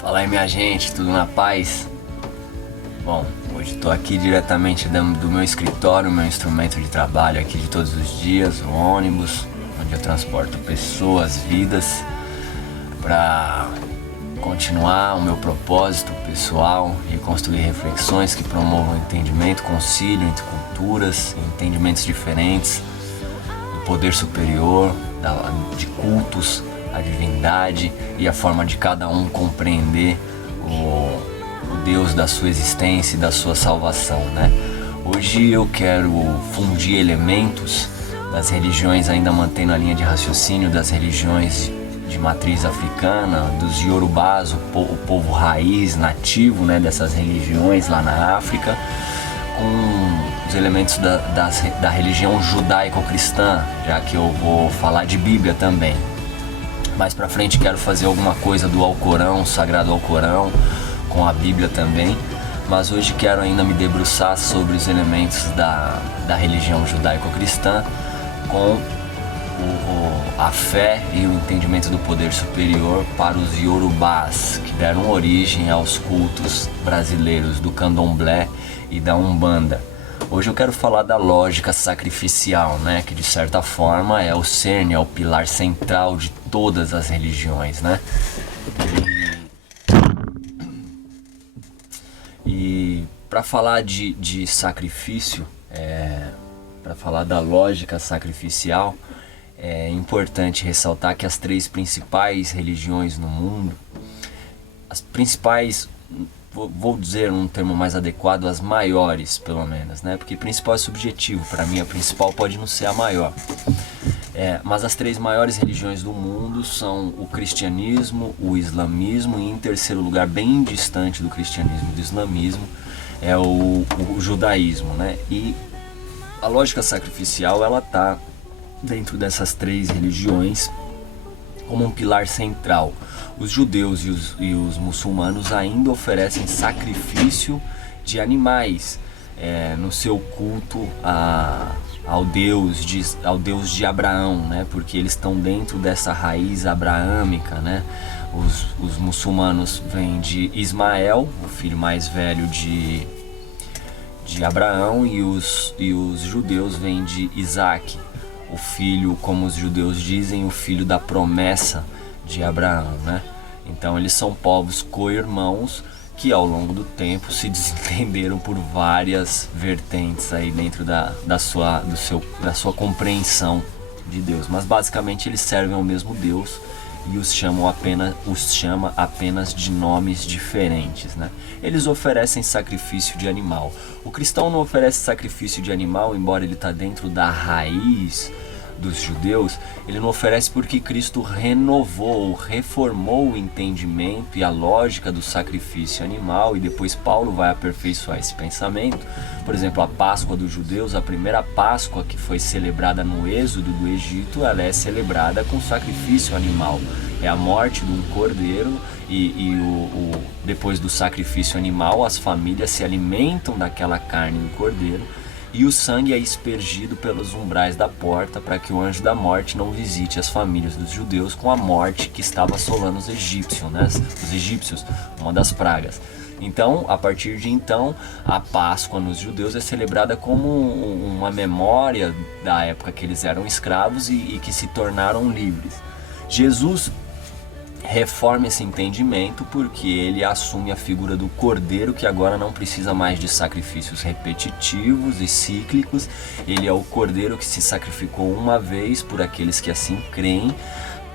Fala aí, minha gente, tudo na paz? Bom, hoje estou aqui diretamente do meu escritório, meu instrumento de trabalho aqui de todos os dias, o ônibus, onde eu transporto pessoas, vidas, para continuar o meu propósito pessoal e construir reflexões que promovam entendimento, concílio entre culturas, entendimentos diferentes, do poder superior, de cultos, a divindade e a forma de cada um compreender o Deus da sua existência e da sua salvação, né? Hoje eu quero fundir elementos das religiões, ainda mantendo a linha de raciocínio das religiões de matriz africana, dos Yorubás, o povo raiz, nativo, né, dessas religiões lá na África, com os elementos da religião judaico-cristã, já que eu vou falar de Bíblia também. Mais pra frente quero fazer alguma coisa do Alcorão, Sagrado Alcorão, com a Bíblia também, mas hoje quero ainda me debruçar sobre os elementos da religião judaico-cristã com a fé e o entendimento do poder superior para os Yorubás, que deram origem aos cultos brasileiros do Candomblé e da Umbanda. Hoje eu quero falar da lógica sacrificial, né? Que de certa forma é o cerne, é o pilar central de todas as religiões, né? E para falar de sacrifício, para falar da lógica sacrificial, é importante ressaltar que as três principais religiões no mundo, as principais, vou dizer um termo mais adequado, as maiores pelo menos, né? Porque principal é subjetivo, para mim a principal pode não ser a maior. Mas as três maiores religiões do mundo são o cristianismo, o islamismo e, em terceiro lugar, bem distante do cristianismo e do islamismo, é o judaísmo, né? E a lógica sacrificial, ela está dentro dessas três religiões como um pilar central. Os judeus e os muçulmanos ainda oferecem sacrifício de animais no seu culto ao Deus de Abraão, né? Porque eles estão dentro dessa raiz abraâmica, né? Os muçulmanos vêm de Ismael, o filho mais velho de Abraão, e os judeus vêm de Isaac, o filho, como os judeus dizem, o filho da promessa de Abraão, né? Então eles são povos co-irmãos que ao longo do tempo se desentenderam por várias vertentes aí dentro da sua compreensão de Deus. Mas basicamente eles servem ao mesmo Deus e os chama apenas de nomes diferentes, né? Eles oferecem sacrifício de animal. O cristão não oferece sacrifício de animal, embora ele está dentro da raiz dos judeus. Ele não oferece porque Cristo renovou, reformou o entendimento e a lógica do sacrifício animal, e depois Paulo vai aperfeiçoar esse pensamento. Por exemplo, a Páscoa dos judeus, a primeira Páscoa que foi celebrada no êxodo do Egito, ela é celebrada com sacrifício animal. É a morte de um cordeiro e depois do sacrifício animal, as famílias se alimentam daquela carne do cordeiro, e o sangue é aspergido pelos umbrais da porta para que o anjo da morte não visite as famílias dos judeus com a morte que estava assolando os egípcios, né? Os egípcios, uma das pragas. Então, a partir de então, a Páscoa nos judeus é celebrada como uma memória da época que eles eram escravos e que se tornaram livres. Jesus reforma esse entendimento porque ele assume a figura do cordeiro, que agora não precisa mais de sacrifícios repetitivos e cíclicos. Ele é o cordeiro que se sacrificou uma vez por aqueles que assim creem,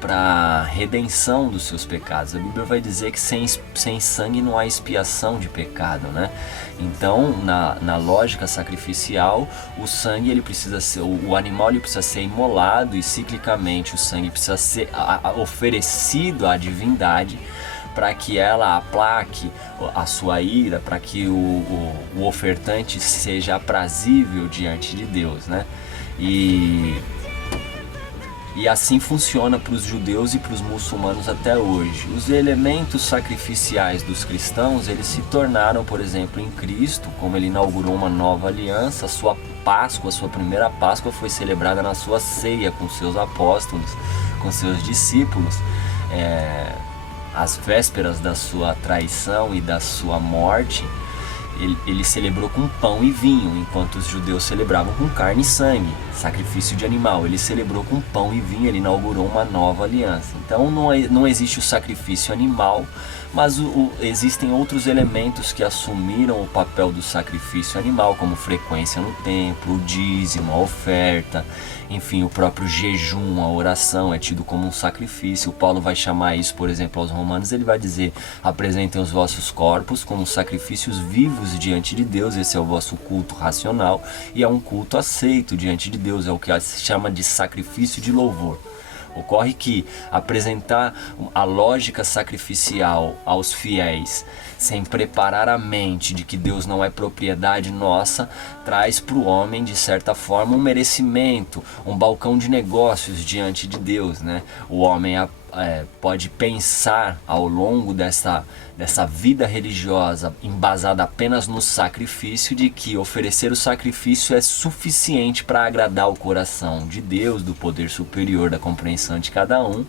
para redenção dos seus pecados. A Bíblia vai dizer que sem sangue não há expiação de pecado, né? Então, na lógica sacrificial, o sangue, ele precisa ser, o animal, ele precisa ser imolado, e ciclicamente o sangue precisa ser oferecido à divindade para que ela aplaque a sua ira, para que o ofertante seja aprazível diante de Deus, né? E assim funciona para os judeus e para os muçulmanos até hoje. Os elementos sacrificiais dos cristãos, eles se tornaram, por exemplo, em Cristo, como ele inaugurou uma nova aliança. A sua Páscoa, a sua primeira Páscoa foi celebrada na sua ceia com seus apóstolos, com seus discípulos. às vésperas da sua traição e da sua morte, ele celebrou com pão e vinho, enquanto os judeus celebravam com carne e sangue, sacrifício de animal. Ele celebrou com pão e vinho, ele inaugurou uma nova aliança. Então não existe o sacrifício animal, mas existem outros elementos que assumiram o papel do sacrifício animal, como frequência no templo, o dízimo, a oferta, enfim, o próprio jejum, a oração é tido como um sacrifício. O Paulo vai chamar isso, por exemplo, aos Romanos, ele vai dizer: apresentem os vossos corpos como sacrifícios vivos diante de Deus, esse é o vosso culto racional, e é um culto aceito diante de Deus, é o que se chama de sacrifício de louvor. Ocorre que apresentar a lógica sacrificial aos fiéis sem preparar a mente de que Deus não é propriedade nossa, traz para o homem, de certa forma, um merecimento, um balcão de negócios diante de Deus, né? O homem pode pensar ao longo dessa vida religiosa embasada apenas no sacrifício, de que oferecer o sacrifício é suficiente para agradar o coração de Deus, do poder superior da compreensão de cada um,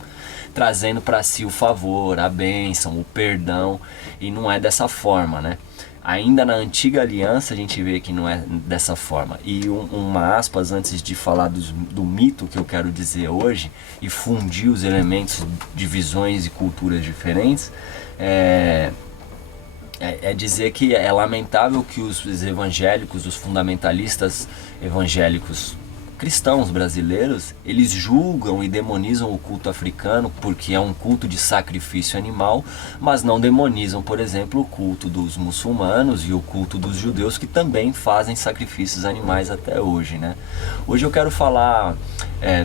trazendo para si o favor, a bênção, o perdão, e não é dessa forma, né? Ainda na antiga aliança a gente vê que não é dessa forma. E uma aspas antes de falar do mito que eu quero dizer hoje e fundir os elementos de visões e culturas diferentes, é dizer que é lamentável que os evangélicos, os fundamentalistas evangélicos cristãos brasileiros, eles julgam e demonizam o culto africano porque é um culto de sacrifício animal, mas não demonizam, por exemplo, o culto dos muçulmanos e o culto dos judeus, que também fazem sacrifícios animais até hoje, né? Hoje eu quero falar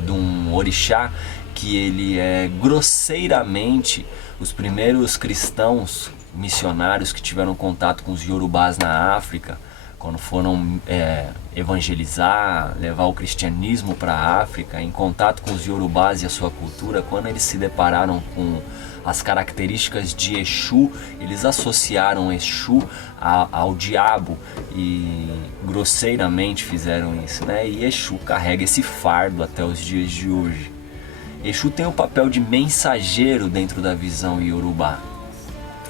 de um orixá que ele é grosseiramente, os primeiros cristãos missionários que tiveram contato com os iorubás na África, quando foram evangelizar, levar o cristianismo para a África, em contato com os iorubás e a sua cultura, quando eles se depararam com as características de Exu, eles associaram Exu ao diabo e grosseiramente fizeram isso, né? E Exu carrega esse fardo até os dias de hoje. Exu tem o papel de mensageiro dentro da visão iorubá.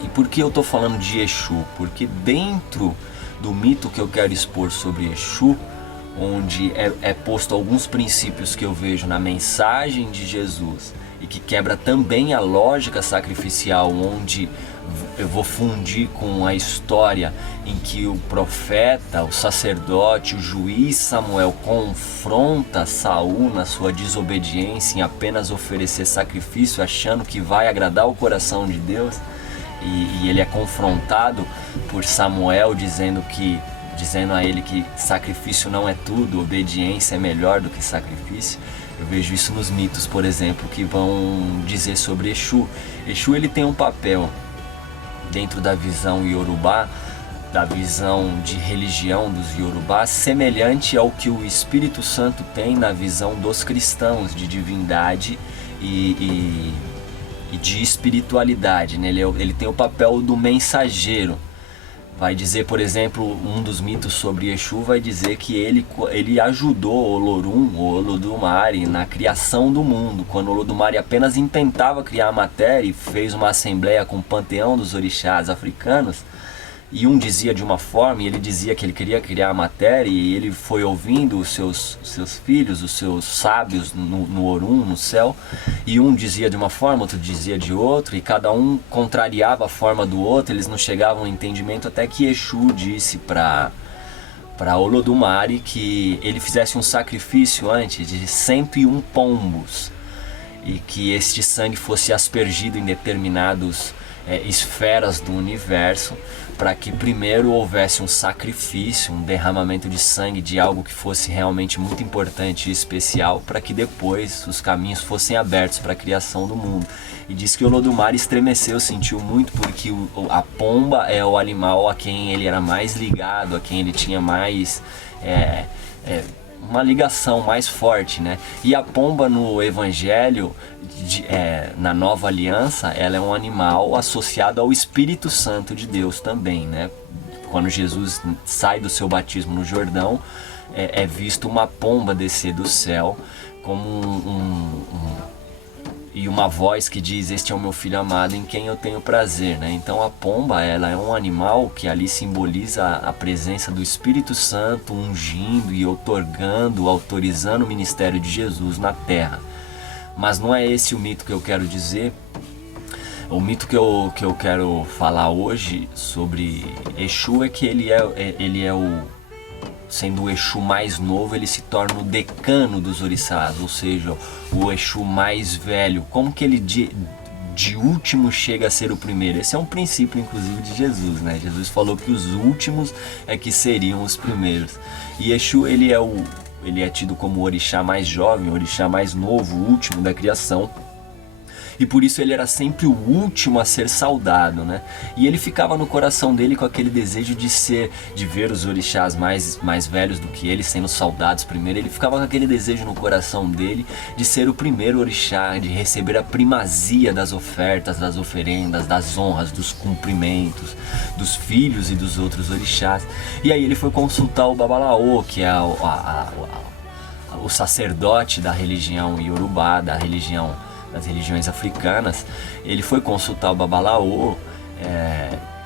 E por que eu estou falando de Exu? Porque dentro do mito que eu quero expor sobre Exu, onde é posto alguns princípios que eu vejo na mensagem de Jesus e que quebra também a lógica sacrificial, onde eu vou fundir com a história em que o profeta, o sacerdote, o juiz Samuel confronta Saul na sua desobediência em apenas oferecer sacrifício, achando que vai agradar o coração de Deus. E ele é confrontado por Samuel dizendo a ele que sacrifício não é tudo, obediência é melhor do que sacrifício. Eu vejo isso nos mitos, por exemplo, que vão dizer sobre Exu. Exu ele tem um papel dentro da visão iorubá, da visão de religião dos iorubás, semelhante ao que o Espírito Santo tem na visão dos cristãos de divindade e de espiritualidade, né? Ele tem o papel do mensageiro. Vai dizer, por exemplo, um dos mitos sobre Exu vai dizer que ele ajudou Olorum, ou Olodumare, na criação do mundo, quando Olodumare apenas intentava criar a matéria e fez uma assembleia com o panteão dos orixás africanos, e um dizia de uma forma e ele dizia que ele queria criar a matéria, e ele foi ouvindo os seus filhos, os seus sábios no Orum, no céu, e um dizia de uma forma, outro dizia de outra, e cada um contrariava a forma do outro, eles não chegavam ao entendimento, até que Exu disse para Olodumare que ele fizesse um sacrifício antes de 101 pombos, e que este sangue fosse aspergido em determinados esferas do universo, para que primeiro houvesse um sacrifício, um derramamento de sangue de algo que fosse realmente muito importante e especial, para que depois os caminhos fossem abertos para a criação do mundo. E diz que Olodumare estremeceu, sentiu muito, porque a pomba é o animal a quem ele era mais ligado, a quem ele tinha mais uma ligação mais forte, né? E a pomba no Evangelho, na Nova Aliança, ela é um animal associado ao Espírito Santo de Deus também, né? Quando Jesus sai do seu batismo no Jordão, é visto uma pomba descer do céu como e uma voz que diz: este é o meu filho amado em quem eu tenho prazer, né? Então a pomba, ela é um animal que ali simboliza a presença do Espírito Santo ungindo e outorgando, autorizando o ministério de Jesus na terra. Mas não é esse o mito que eu quero dizer. O mito que eu quero falar hoje sobre Exu é que ele é o... Sendo o Exu mais novo, ele se torna o decano dos orixás, ou seja, o Exu mais velho. Como que ele de último chega a ser o primeiro? Esse é um princípio, inclusive, de Jesus, né? Jesus falou que os últimos é que seriam os primeiros. E Exu, ele é tido como o orixá mais jovem, o orixá mais novo, o último da criação. E por isso ele era sempre o último a ser saudado, né? E ele ficava no coração dele com aquele desejo de ver os orixás mais velhos do que ele sendo saudados primeiro. Ele ficava com aquele desejo no coração dele de ser o primeiro orixá, de receber a primazia das ofertas, das oferendas, das honras, dos cumprimentos, dos filhos e dos outros orixás. E aí ele foi consultar o Babalaô, que é o sacerdote da religião Yorubá, das religiões africanas. Ele foi consultar o Babalaô,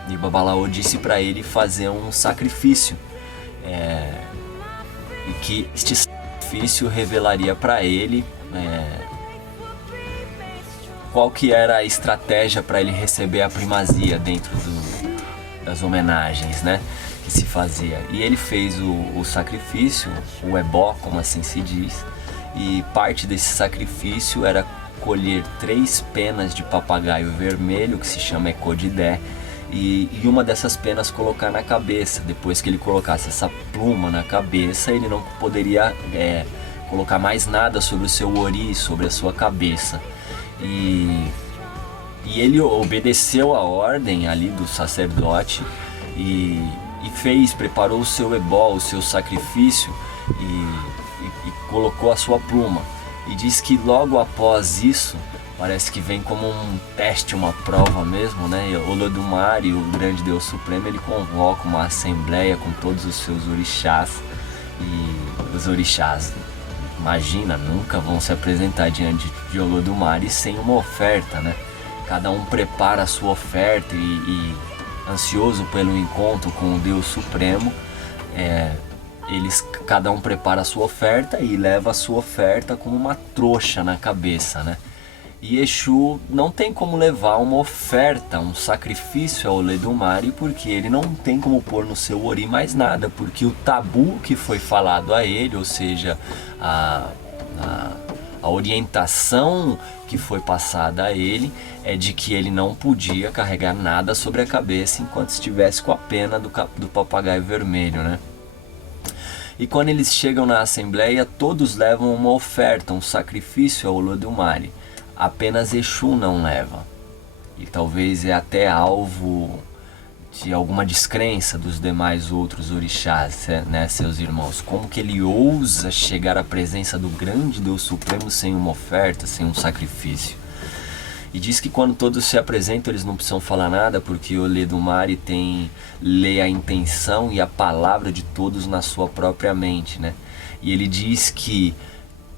e o Babalaô disse para ele fazer um sacrifício, e que este sacrifício revelaria para ele qual que era a estratégia para ele receber a primazia dentro das homenagens, né, que se fazia. E ele fez o sacrifício, o ebó, como assim se diz, e parte desse sacrifício era colher 3 penas de papagaio vermelho, que se chama ecodidé, e uma dessas penas colocar na cabeça. Depois que ele colocasse essa pluma na cabeça, ele não poderia colocar mais nada sobre o seu ori, sobre a sua cabeça. E ele obedeceu a ordem ali do sacerdote e preparou o seu ebó, o seu sacrifício, e colocou a sua pluma. E diz que logo após isso, parece que vem como um teste, uma prova mesmo, né? Olodumare, o grande Deus Supremo, ele convoca uma assembleia com todos os seus orixás. E os orixás, imagina, nunca vão se apresentar diante de Olodumare sem uma oferta, né? Cada um prepara a sua oferta e ansioso pelo encontro com o Deus Supremo, cada um prepara a sua oferta e leva a sua oferta como uma trouxa na cabeça, né? E Exu não tem como levar uma oferta, um sacrifício ao Olodumare, porque ele não tem como pôr no seu ori mais nada, porque o tabu que foi falado a ele, ou seja, a orientação que foi passada a ele é de que ele não podia carregar nada sobre a cabeça enquanto estivesse com a pena do papagaio vermelho, né? E quando eles chegam na assembleia, todos levam uma oferta, um sacrifício ao Olodumare. Apenas Exu não leva. E talvez é até alvo de alguma descrença dos demais outros orixás, né, seus irmãos? Como que ele ousa chegar à presença do grande Deus Supremo sem uma oferta, sem um sacrifício? E diz que quando todos se apresentam, eles não precisam falar nada, porque o Olodumare lê a intenção e a palavra de todos na sua própria mente, né? E ele diz que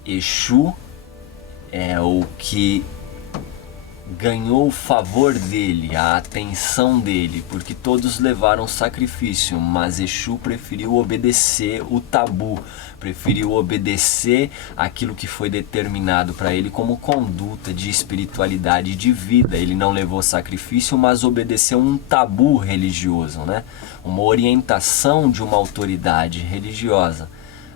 Exu é o que ganhou o favor dele, a atenção dele, porque todos levaram sacrifício, mas Exu preferiu obedecer o tabu, preferiu obedecer aquilo que foi determinado para ele como conduta de espiritualidade de vida. Ele não levou sacrifício, mas obedeceu um tabu religioso, né? Uma orientação de uma autoridade religiosa.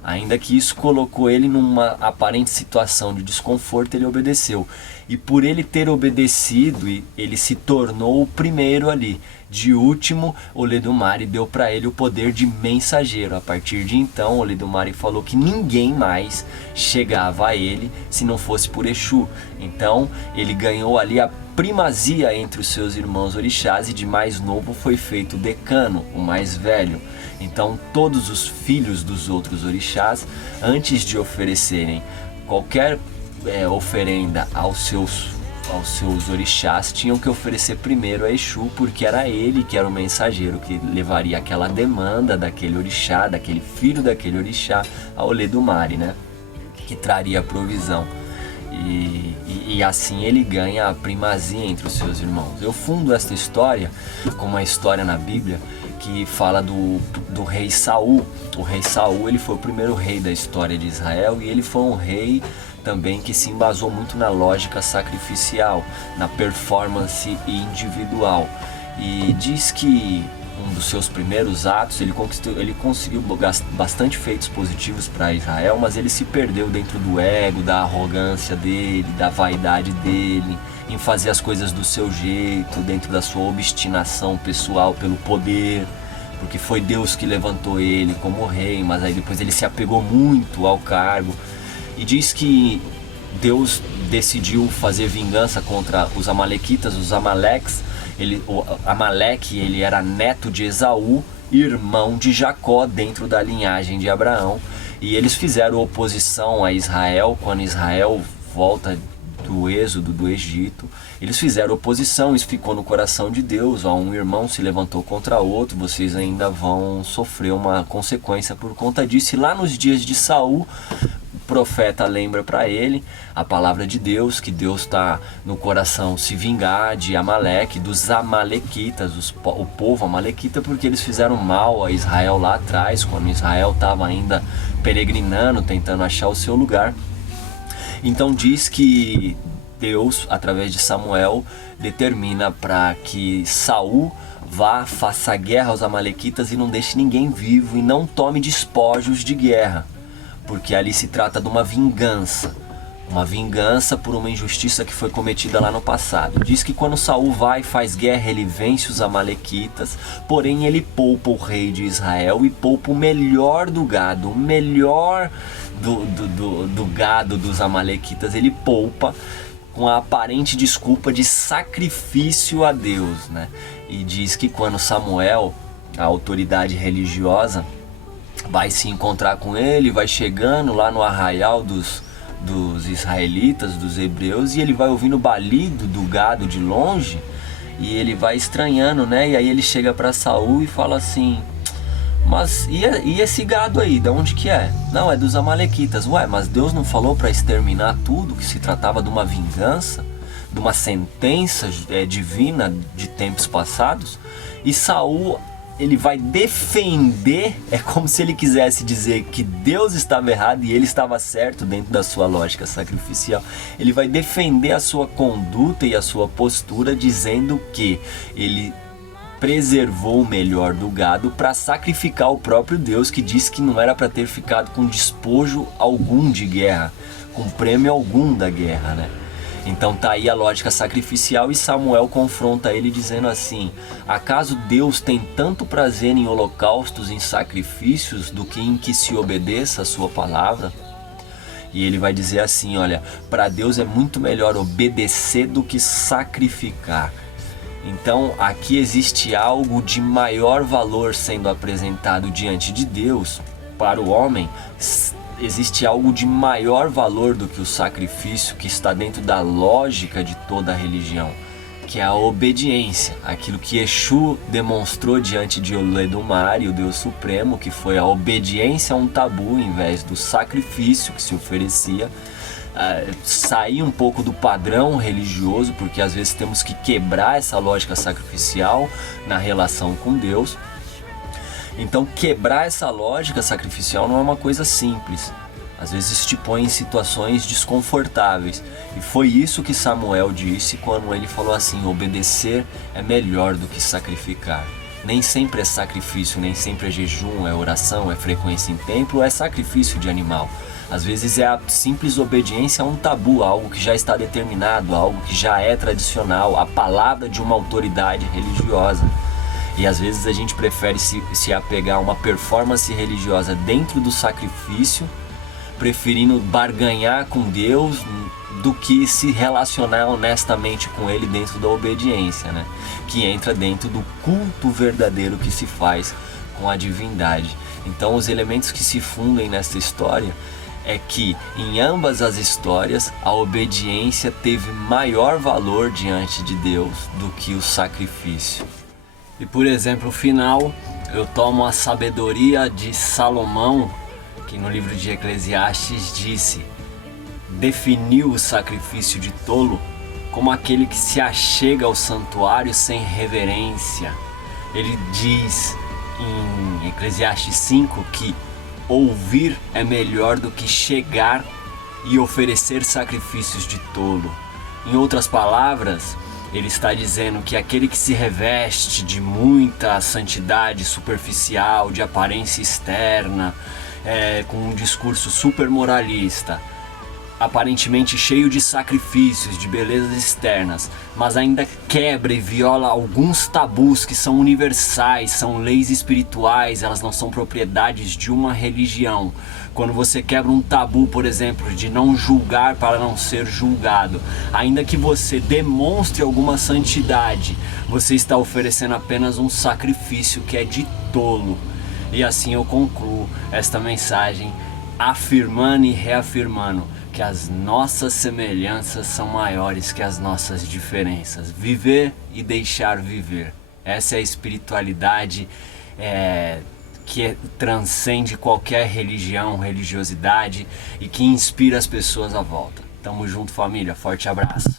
Ainda que isso colocou ele numa aparente situação de desconforto, ele obedeceu. E por ele ter obedecido, ele se tornou o primeiro ali. De último, Olodumare deu para ele o poder de mensageiro. A partir de então, Olodumare falou que ninguém mais chegava a ele se não fosse por Exu. Então, ele ganhou ali a primazia entre os seus irmãos orixás, e de mais novo foi feito o decano, o mais velho. Então todos os filhos dos outros orixás, antes de oferecerem qualquer oferenda aos seus orixás, tinham que oferecer primeiro a Exu, porque era ele que era o mensageiro que levaria aquela demanda daquele orixá, daquele filho daquele orixá, a Olodumare, né? Que traria a provisão. E assim ele ganha a primazia entre os seus irmãos. Eu fundo esta história como uma história na Bíblia que fala do rei Saul. O rei Saul, ele foi o primeiro rei da história de Israel, e ele foi um rei também que se embasou muito na lógica sacrificial, na performance individual. E diz que um dos seus primeiros atos, ele conseguiu bastante feitos positivos para Israel, mas ele se perdeu dentro do ego, da arrogância dele, da vaidade dele, em fazer as coisas do seu jeito, dentro da sua obstinação pessoal pelo poder, porque foi Deus que levantou ele como rei, mas aí depois ele se apegou muito ao cargo. E diz que Deus decidiu fazer vingança contra os amalequitas, os amaleques. Amaleque, ele era neto de Esaú, irmão de Jacó, dentro da linhagem de Abraão. E eles fizeram oposição a Israel quando Israel volta do êxodo do Egito. Eles fizeram oposição, isso ficou no coração de Deus. Um irmão se levantou contra outro, vocês ainda vão sofrer uma consequência por conta disso. E lá nos dias de Saul, o profeta lembra para ele a palavra de Deus, que Deus está no coração se vingar de Amaleque, dos amalequitas, o povo amalequita, porque eles fizeram mal a Israel lá atrás, quando Israel estava ainda peregrinando, tentando achar o seu lugar. Então diz que Deus, através de Samuel, determina para que Saul vá, faça guerra aos amalequitas e não deixe ninguém vivo, e não tome despojos de guerra, porque ali se trata de uma vingança por uma injustiça que foi cometida lá no passado. Diz que quando Saul vai e faz guerra, ele vence os amalequitas, porém ele poupa o rei de Israel e poupa o melhor do gado, o melhor do gado dos amalequitas, ele poupa com a aparente desculpa de sacrifício a Deus, né? E diz que quando Samuel, a autoridade religiosa, vai se encontrar com ele, vai chegando lá no arraial dos israelitas, dos hebreus, e ele vai ouvindo o balido do gado de longe, e ele vai estranhando, né? E aí ele chega para Saul e fala assim: mas e esse gado aí, de onde que é? Não, é dos amalequitas. Ué, mas Deus não falou para exterminar tudo, que se tratava de uma vingança, de uma sentença divina de tempos passados? E Saul, ele vai defender, é como se ele quisesse dizer que Deus estava errado e ele estava certo dentro da sua lógica sacrificial. Ele vai defender a sua conduta e a sua postura, dizendo que ele preservou o melhor do gado para sacrificar o próprio Deus, que disse que não era para ter ficado com despojo algum de guerra, com prêmio algum da guerra, né? Então tá aí a lógica sacrificial, e Samuel confronta ele dizendo assim: acaso Deus tem tanto prazer em holocaustos, em sacrifícios, do que em que se obedeça a sua palavra? E ele vai dizer assim: olha, para Deus é muito melhor obedecer do que sacrificar. Então aqui existe algo de maior valor sendo apresentado diante de Deus. Para o homem existe algo de maior valor do que o sacrifício, que está dentro da lógica de toda a religião, que é a obediência, aquilo que Exu demonstrou diante de Olodumare, o Deus Supremo, que foi a obediência a um tabu em vez do sacrifício que se oferecia. Sair um pouco do padrão religioso, porque às vezes temos que quebrar essa lógica sacrificial na relação com Deus. Então quebrar essa lógica sacrificial não é uma coisa simples, às vezes te põe em situações desconfortáveis, e foi isso que Samuel disse quando ele falou assim: obedecer é melhor do que sacrificar. Nem sempre é sacrifício, nem sempre é jejum, é oração, é frequência em templo, é sacrifício de animal. Às vezes é a simples obediência a um tabu, algo que já está determinado, algo que já é tradicional, a palavra de uma autoridade religiosa. E às vezes a gente prefere se apegar a uma performance religiosa dentro do sacrifício, preferindo barganhar com Deus, do que se relacionar honestamente com Ele dentro da obediência, né? Que entra dentro do culto verdadeiro que se faz com a divindade. Então os elementos que se fundem nessa história é que em ambas as histórias a obediência teve maior valor diante de Deus do que o sacrifício. E por exemplo final, eu tomo a sabedoria de Salomão, que no livro de Eclesiastes disse: definiu o sacrifício de tolo como aquele que se achega ao santuário sem reverência. Ele diz em Eclesiastes 5 que ouvir é melhor do que chegar e oferecer sacrifícios de tolo. Em outras palavras, ele está dizendo que aquele que se reveste de muita santidade superficial, de aparência externa, com um discurso super moralista, aparentemente cheio de sacrifícios, de belezas externas, mas ainda quebra e viola alguns tabus que são universais, são leis espirituais, elas não são propriedades de uma religião. Quando você quebra um tabu, por exemplo, de não julgar para não ser julgado, ainda que você demonstre alguma santidade, você está oferecendo apenas um sacrifício que é de tolo. E assim eu concluo esta mensagem afirmando e reafirmando que as nossas semelhanças são maiores que as nossas diferenças. Viver e deixar viver. Essa é a espiritualidade que transcende qualquer religião, religiosidade e que inspira as pessoas à volta. Tamo junto, família. Forte abraço.